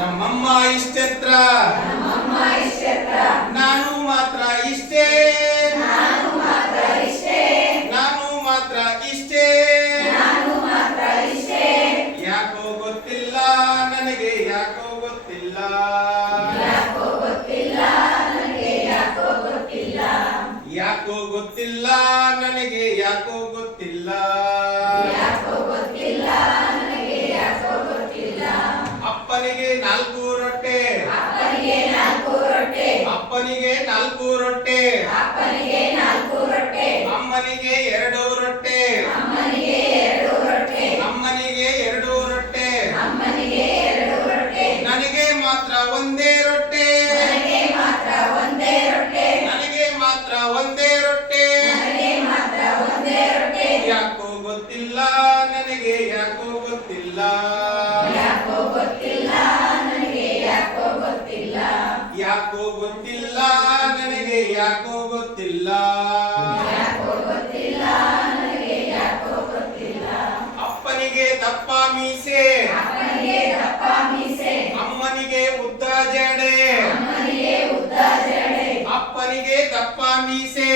ನಮ್ಮಮ್ಮ ಇಷ್ಟೆತ್ರ ನಾನು ಮಾತ್ರ ಇಷ್ಟೇ ನಾನು ಮಾತ್ರ ಇಷ್ಟೇ ಯಾಕೋ ಗೊತ್ತಿಲ್ಲ ನನಗೆ ಯಾಕೋ ಗೊತ್ತಿಲ್ಲ ಯಾಕೋ ಗೊತ್ತಿಲ್ಲ ನನಗೆ ಯಾಕೋ ಗೊತ್ತಿಲ್ಲ ಅಪ್ಪನಿಗೆ 4 ರೊಟ್ಟೆ ಅಪ್ಪನಿಗೆ 4 ರೊಟ್ಟೆ ಅಮ್ಮನಿಗೆ 2 ರೊಟ್ಟೆ ಅಮ್ಮನಿಗೆ 2 ರೊಟ್ಟೆ ನನಗೆ ಮಾತ್ರ ಒಂದೇ ರೊಟ್ಟೆ ನನಗೆ ಮಾತ್ರ ಒಂದೇ ರೊಟ್ಟೆ ಯಾಕೋ ಗೊತ್ತಿಲ್ಲ ನನಗೆ ಯಾಕೋ ಗೊತ್ತಿಲ್ಲ ಯಾಕೋ ಗೊತ್ತಿಲ್ಲ ನನಗೆ ಯಾಕೋ ಗೊತ್ತಿಲ್ಲ ಅಪ್ಪನಿಗೆ ದಪ್ಪ ಮೀಸೆ ಅಮ್ಮನಿಗೆ ಉದ್ದ ಜಡೆ ಅಪ್ಪನಿಗೆ ದಪ್ಪ ಮೀಸೆ